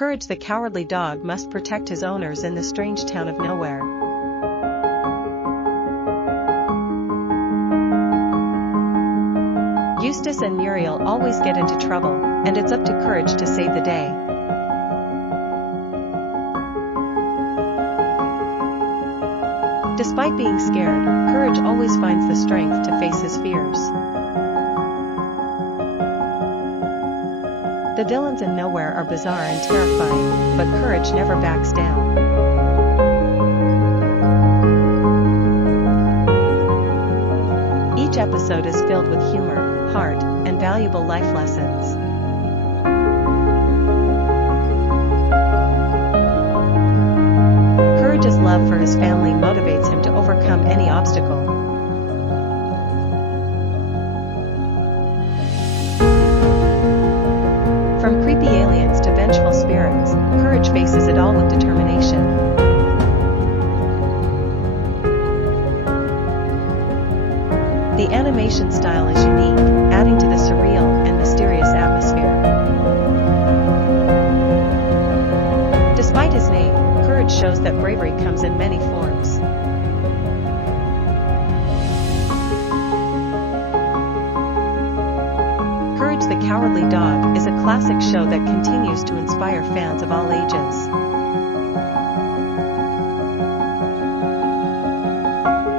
Courage the Cowardly Dog must protect his owners in the strange town of nowhere. Eustace and Muriel always get into trouble, and it's up to Courage to save the day. Despite being scared, Courage always finds the strength to face his fears. The villains in Nowhere are bizarre and terrifying, but Courage never backs down. Each episode is filled with humor, heart, and valuable life lessons. Courage's love for his family motivates him to overcome any obstacle. From creepy aliens to vengeful spirits, Courage faces it all with determination. The animation style is unique, adding to the surreal and mysterious atmosphere. Despite his name, Courage shows that bravery comes in many forms. Courage the Cowardly Dog is a classic show that continues to inspire fans of all ages.